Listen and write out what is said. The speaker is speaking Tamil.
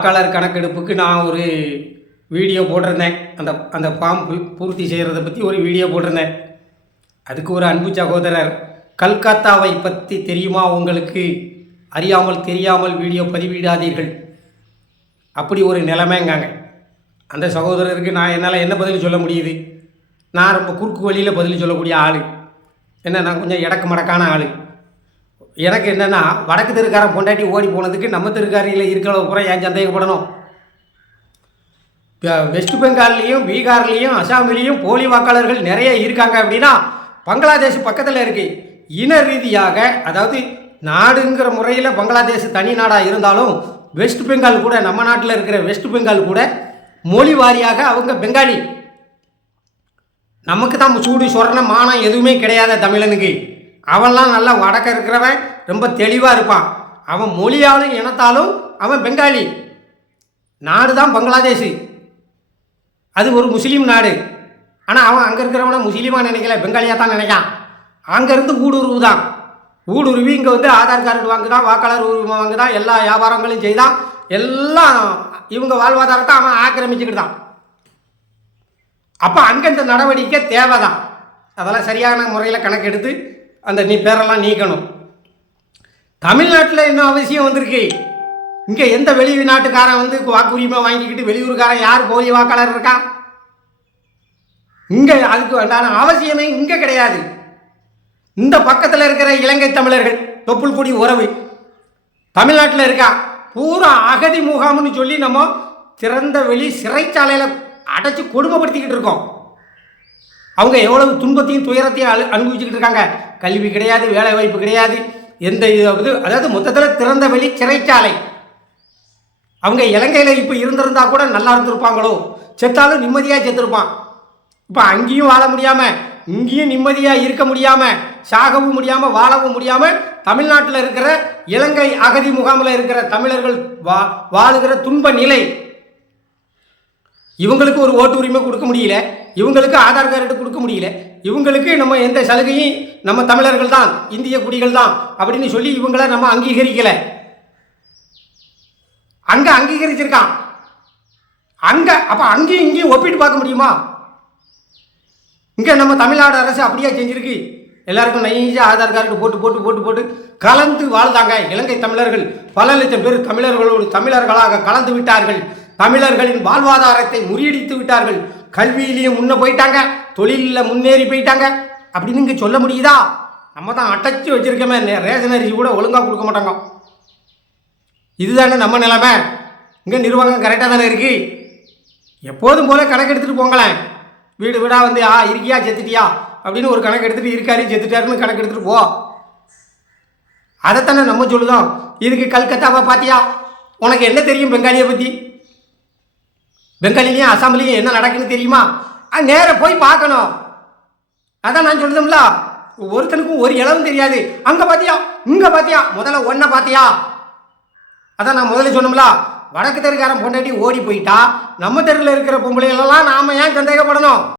வாக்காளர் கணக்கெடுப்புக்கு நான் ஒரு வீடியோ போட்டிருந்தேன். அந்த அந்த ஃபார்ம் பூர்த்தி செய்கிறத பற்றி ஒரு வீடியோ போட்டிருந்தேன். அதுக்கு ஒரு அன்பு சகோதரர், கல்கத்தாவை பற்றி தெரியுமா உங்களுக்கு? அறியாமல் தெரியாமல் வீடியோ பதிவிடாதீர்கள், அப்படி ஒரு நிலைமைங்காங்க. அந்த சகோதரருக்கு என்னால் என்ன பதில் சொல்ல முடியுது? நான் ரொம்ப குறுக்கு வழியில் பதில் சொல்லக்கூடிய ஆள். நான் கொஞ்சம் இடக்கு மடக்கான ஆள். எனக்கு என்னென்னா, வடக்கு தெருக்காரன் பொண்டாட்டி ஓடி போனதுக்கு நம்ம தெருக்காரியில் இருக்கிற பூரா ஏன் சந்தேகப்படணும்? வெஸ்ட் பெங்கால்லையும் பீகார்லேயும் அசாமிலையும் போலி வாக்காளர்கள் நிறைய இருக்காங்க. அப்படின்னா பங்களாதேஷ் பக்கத்தில் இருக்குது. இன ரீதியாக, அதாவது நாடுங்கிற முறையில் பங்களாதேஷ் தனி நாடாக இருந்தாலும் வெஸ்ட் பெங்கால் கூட, நம்ம நாட்டில் இருக்கிற வெஸ்ட் பெங்கால் கூட மொழி வாரியாக அவங்க பெங்காலி. நமக்கு தான் சூடு சொரணம் மானம் எதுவுமே கிடையாத தமிழனுக்கு. அவன்லாம் நல்லா வடக்க இருக்கிறவன் ரொம்ப தெளிவாக இருப்பான். அவன் மொழியாலும் இனத்தாலும் அவன் பெங்காலி. நாடு தான் பங்களாதேஷ், அது ஒரு முஸ்லீம் நாடு. ஆனால் அவன் அங்கே இருக்கிறவனை முஸ்லீமாக நினைக்கல, பெங்காலியாக தான் நினைக்கான். அங்கேருந்து ஊடுருவு தான். ஊடுருவி இங்கே வந்து ஆதார் கார்டு வாங்குதான், வாக்காளர் உரிமை வாங்குதான், எல்லா வியாபாரங்களையும் செய்தான். எல்லாம் இவங்க வாழ்வாதாரத்தை அவன் ஆக்கிரமிச்சுக்கிட்டு தான். அப்போ அங்கே இந்த நடவடிக்கை தேவை தான். அதெல்லாம் சரியான முறையில் கணக்கெடுத்து அந்த பேரெல்லாம் நீக்கணும். தமிழ்நாட்டில் என்ன அவசியம் வந்திருக்கு? இங்கே எந்த வெளிநாட்டுக்காரன் வந்து வாக்குரிமை வாங்கிக்கிட்டு வெளியூருக்காரன் யார் போலி வாக்காளர் இருக்கான்? இங்கே அதுக்கு வேண்டான அவசியமே இங்கே கிடையாது. இந்த பக்கத்தில் இருக்கிற இலங்கை தமிழர்கள், தொப்புள் கொடி உறவு தமிழ்நாட்டில் இருக்கா. பூரா அகதி முகாம்னு சொல்லி நம்ம திறந்த வெளி சிறைச்சாலையில் அடைச்சி கொடுமைப்படுத்திக்கிட்டு இருக்கோம். அவங்க எவ்வளவு துன்பத்தையும் துயரத்தையும் அனுபவிச்சுக்கிட்டு இருக்காங்க. கல்வி கிடையாது, வேலை வாய்ப்பு கிடையாது, எந்த இது, அதாவது மொத்தத்தில் திறந்த வெளி சிறைச்சாலை. அவங்க இலங்கையில் இப்போ இருந்திருந்தா கூட நல்லா இருந்திருப்பாங்களோ, செத்தாலும் நிம்மதியாக செத்துருப்பான். இப்போ அங்கேயும் வாழ முடியாமல், இங்கேயும் நிம்மதியாக இருக்க முடியாமல், சாகவும் முடியாமல், வாழவும் முடியாமல் தமிழ்நாட்டில் இருக்கிற இலங்கை அகதி முகாமில் இருக்கிற தமிழர்கள் வாழுகிற துன்ப நிலை. இவங்களுக்கு ஒரு ஓட்டு உரிமை கொடுக்க முடியல, இவங்களுக்கு ஆதார் கார்டு கொடுக்க முடியல, இவங்களுக்கு நம்ம எந்த சலுகையும் நம்ம தமிழர்கள் தான், இந்திய குடிகள் தான் அப்படின்னு சொல்லி இவங்கள நம்ம அங்கீகரிக்கலை. அங்கே அங்கீகரிச்சிருக்கான். அங்கே அப்போ அங்கேயும் இங்கேயும் ஒப்பிட்டு பார்க்க முடியுமா? இங்கே நம்ம தமிழ்நாடு அரசு அப்படியே செஞ்சிருக்கு. எல்லாருக்கும் நைஸாக ஆதார் கார்டு போட்டு போட்டு போட்டு போட்டு கலந்து வாழ்ந்தாங்க. இலங்கை தமிழர்கள் பல லட்சம் பேர் தமிழர்களோடு தமிழர்களாக கலந்து விட்டார்கள். தமிழர்களின் வாழ்வாதாரத்தை முறியடித்து விட்டார்கள். கல்வியிலேயே முன்ன போயிட்டாங்க, தொழிலில் முன்னேறி போயிட்டாங்க அப்படின்னு இங்கே சொல்ல முடியுதா? நம்ம தான் அடைச்சி வச்சிருக்கோமே, ரேஷன் அரிசி கூட ஒழுங்காக கொடுக்க மாட்டாங்க. இதுதானே நம்ம நிலைமை. இங்கே நிர்வாகம் கரெக்டாக தானே இருக்குது. எப்போதும் போல கணக்கு எடுத்துகிட்டு போங்களேன். வீடு வீடாக வந்து இருக்கியா செத்துட்டியா அப்படின்னு ஒரு கணக்கு எடுத்துகிட்டு, இருக்காரு செத்துட்டாருன்னு கணக்கு எடுத்துகிட்டு போ. அதைத்தானே நம்ம சொல்லுதோம். இதுக்கு கல்கத்தாவை பார்த்தியா? உனக்கு என்ன தெரியும் பெங்காலியை பற்றி? பெங்காலிலையும் அசாம்லேயும் என்ன நடக்குன்னு தெரியுமா? நேராக போய் பார்க்கணும். அதான் நான் சொல்லுதோம்ல, ஒருத்தனுக்கும் ஒரு இளவும் தெரியாது. அங்கே பார்த்தியா, இங்கே பார்த்தியா, முதல்ல ஒன்றை பார்த்தியா? அதான் நான் முதல்ல சொன்னோம்ல, வடக்கு தெருக்காரன் பொண்டாட்டி ஓடி போயிட்டா நம்ம தெருவில் இருக்கிற பொம்பளைகளெல்லாம் நாம் ஏன் சந்தேகப்படணும்?